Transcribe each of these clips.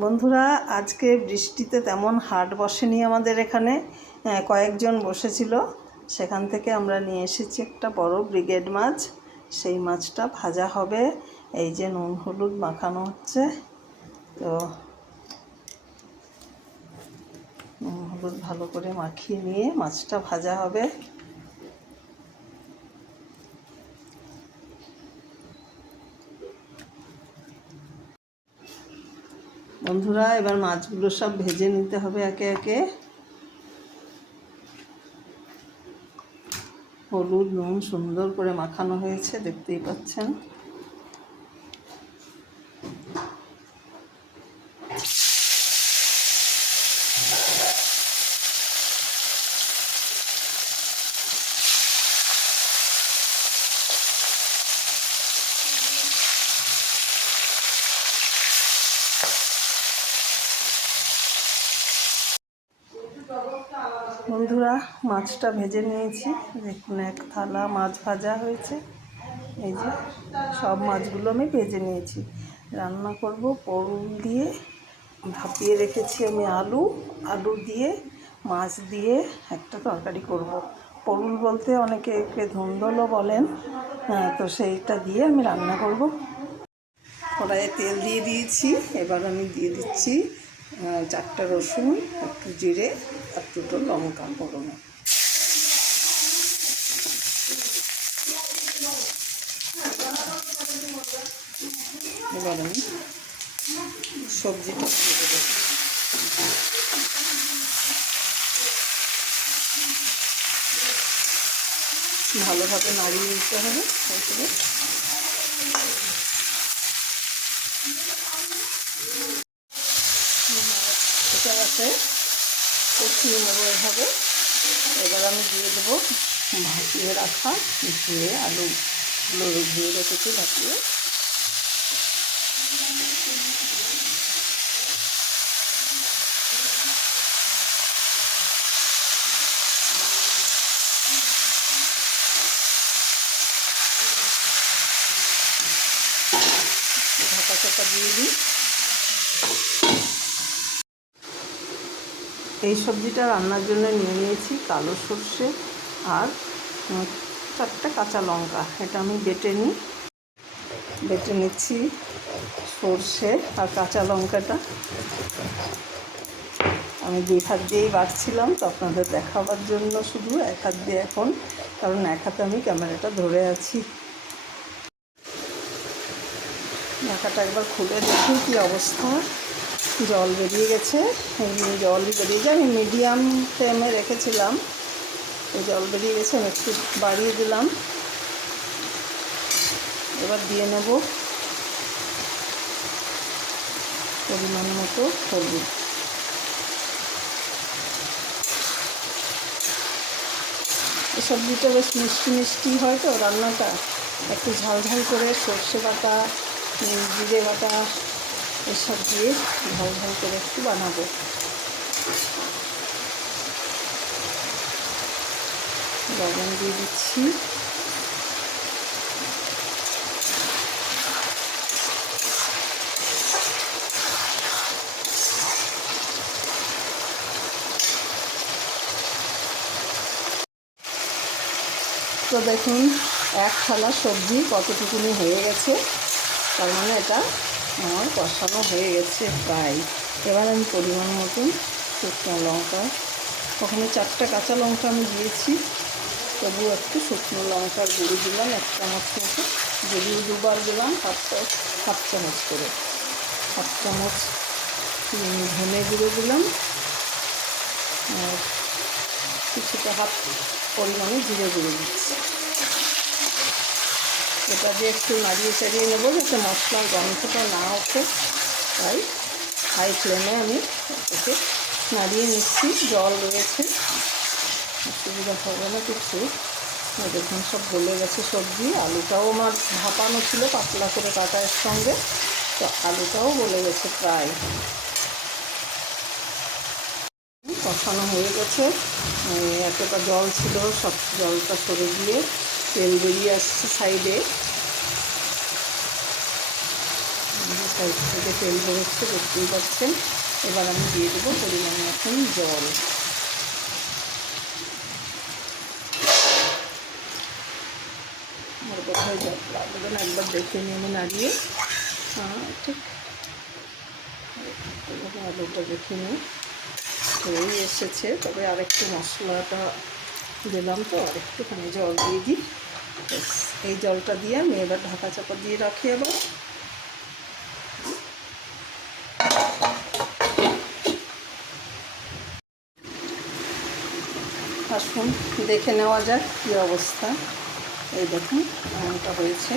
বন্ধুরা, আজকে বৃষ্টিতে তেমন হাট বসেনি আমাদের এখানে। কয়েকজন বসেছিল। সেখান থেকে আমরা নিয়ে এসেছি একটা বড় ব্রিগেড মাছ। সেই মাছটা ভাজা হবে। এই যে নুন হলুদ মাখানো হচ্ছে। তো নুন হলুদ ভালো করে মাখিয়ে নিয়ে মাছটা ভাজা হবে। বন্ধুরা, এবার মাছগুলো সব ভেজে নিতে হবে একে একে। হলুদ, নুন সুন্দর করে মাখানো হয়েছে, দেখতেই পাচ্ছেন। বন্ধুরা, মাছটা ভেজে নিয়েছি। দেখুন, এক থালা মাছ ভাজা হয়েছে। এই যে সব মাছগুলো আমি ভেজে নিয়েছি। রান্না করব পরুল দিয়ে, ভাপিয়ে রেখেছি আমি আলু। আলু দিয়ে, মাছ দিয়ে একটা তরকারি করব। পরুল বলতে অনেকে একে ধুন্দলও বলেন। হ্যাঁ তো সেইটা দিয়ে আমি রান্না করব। কড়াইয়ে তেল দিয়ে দিয়েছি। এবার আমি দিয়ে দিচ্ছি চারটা রসুন, একটু জিরে দুটো লঙ্কা ফোড়নে এবার আমি সবজিটা ভালোভাবে নাড়িয়ে নিতে হবে তারপরে। এটা আছে কষিয়ে নেব এভাবে। এবার আমি দিয়ে দেবো ভাপিয়ে রাখা ধুয়ে আলুগুলো ধুয়ে রেখেছি ভাপিয়ে ঢাকা চাপা দিয়ে দিই। এই সবজিটা রান্নার জন্য নিয়ে নিয়েছি কালো সর্ষে আর চারটে কাঁচা লঙ্কা। এটা আমি বেটে নিই। বেটে নিচ্ছি সর্ষে আর কাঁচা লঙ্কাটা। আমি দুই হাত দিয়েই বাড়ছিলাম তো আপনাদের দেখাবার জন্য শুধু এক হাত দিয়ে এখন, কারণ এক হাতে আমি ক্যামেরাটা ধরে আছি। ঢাকাটা একবার খুলে দেখি কী অবস্থা। জল বেরিয়ে গেছে। এই জল বেরিয়ে গিয়ে আমি মিডিয়াম ফ্লেমে রেখেছিলাম। এই জল বেরিয়ে গেছে, আমি একটু বাড়িয়ে দিলাম। এবার দিয়ে নেব পরিমাণ মতো হলুদ। সবজিটা বেশ মিষ্টি মিষ্টি হয় তো রান্নাটা। একটু ঝাল ঝাল করে সর্ষে বাটা জিরে বাটা এসব দিয়ে ঝাল ঝাল করে একটু বানাবো। লবণ দিয়ে দিচ্ছি। তো দেখুন, এক থালা সবজি কতটুকুনি হয়ে গেছে, তার মানে এটা আমার কষানো হয়ে গেছে প্রায়। এবার আমি পরিমাণ মতন শুকনো লঙ্কা। ওখানে চারটে কাঁচা লঙ্কা আমি দিয়েছি। তবু একটু শুকনো লঙ্কার গুঁড়ো দিলাম, এক চামচ মতো। যদিও দুবার দিলাম, হাফ চা- হাফ চামচ করে। হাফ চামচ ধনে গুঁড়ো দিলাম। আর কিছুটা হাফ পরিমাণে জিরে গুঁড়ো দিচ্ছি। এটা দিয়ে একটু নাড়িয়ে চাড়িয়ে নেব যাতে মশলার গন্ধটা না ওঠে। তাই হাই ফ্লেমে আমি এটাকে নাড়িয়ে নিচ্ছি, জল রয়েছে। অসুবিধা হবে না কিছু। দেখুন, সব গলে গেছে সবজি। আলুটাও আমার ভাপানো ছিল, পাতলা করে কাটার সঙ্গে। তো আলুটাও গলে গেছে প্রায়। কষানো হয়ে গেছে। এতটা জল ছিল, সব জলটা সরে গিয়ে তেল বেরিয়ে আসছে সাইডে। সাইড থেকে তেল বেরোচ্ছে, দেখতেই পাচ্ছেন। এবার আমি দিয়ে দেবো পরিমাণ মতন জল। আমার কোথায় জল? লাগবে একবার দেখে নিয়ে নাড়িয়ে। হ্যাঁ ঠিক। আলুটা দেখে নিই। হয়েই এসেছে, তবে আরেকটু মশলাটা দিলাম তো, আরেকটুখানি জল দিয়ে দিই। এই জলটা দিয়ে আমি এবার ঢাকা চাপা দিয়ে রাখি এবার। আসুন, দেখে নেওয়া যাক কী অবস্থা। এই দেখুন এমনটা হয়েছে।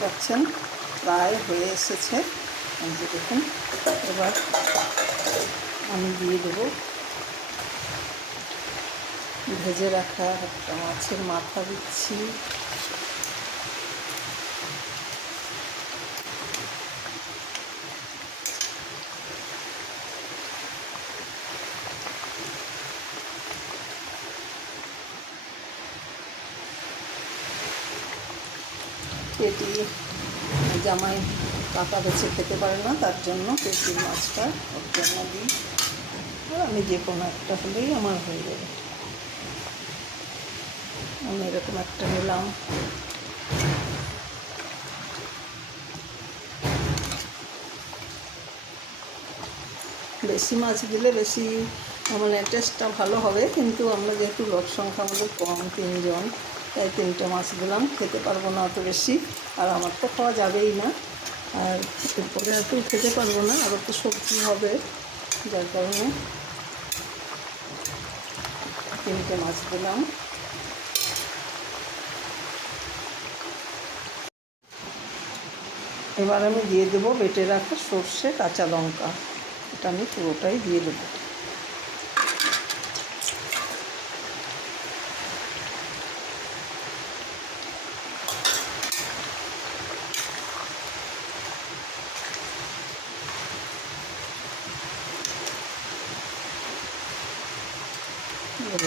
পাচ্ছেন, প্রায় হয়ে এসেছে। এই যে দেখুন, এবার আমি দিয়ে দেবো ভেজে রাখা একটা মাছের মাথা দিচ্ছি। পেটি জামাই কাকা বেছে খেতে পারে না, তার জন্য পেটির মাছটা ওর জন্য দিই। আমি যে কোনো একটা হলেই আমার হয়ে যাবে। আমি এরকম একটা নিলাম। বেশি মাছ দিলে বেশি মানে টেস্টটা ভালো হবে, কিন্তু আমরা যেহেতু লোক সংখ্যা আমাদের কম, তিনজন, তাই তিনটে মাছ দিলাম, খেতে পারব না অত বেশি, আর আমার তো খাওয়া যাবেই না। আর এরপরে আর কেউ খেতে পারব না আরও তো সবজি হবে, যার কারণে তিনটে মাছ দিলাম। এবার আমি দিয়ে দেবো বেটে রাখা সর্ষে কাঁচা লঙ্কা। এটা আমি পুরোটাই দিয়ে দেবো।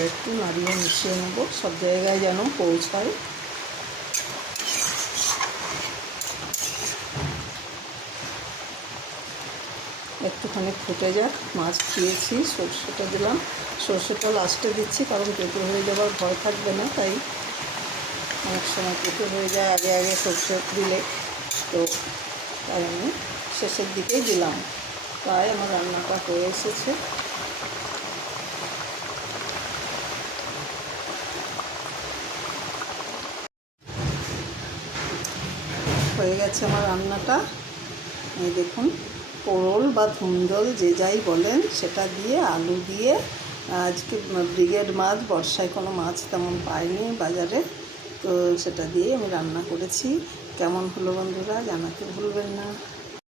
একটু নাড়িয়ে মিশিয়ে নেব, সব জায়গায় যেন পৌঁছায়। একটুখানি ফুটে যাক, মাছ দিয়েছি, সর্ষেটা দিলাম। সর্ষেটা লাস্টে দিচ্ছি, কারণ পেঁপে হয়ে যাওয়ার ভয় থাকবে না, তাই অনেক সময় পেঁপে হয়ে যায়, আগে আগে সর্ষে দিলে। তো তাই আমি শেষের দিকেই দিলাম। তাই আমার রান্নাটা হয়ে এসেছে। হয়ে গেছে আমার রান্নাটা। এই দেখুন। পোড়ল বা ধুমদল যে যাই বলেন, সেটা দিয়ে আলু দিয়ে, আজকে ব্রিগেড মাছ, বর্ষায় কোনো মাছ তেমন পাইনি বাজারে, তো সেটা দিয়ে আমি রান্না করেছি। কেমন হলো বন্ধুরা জানাতে ভুলবেন না।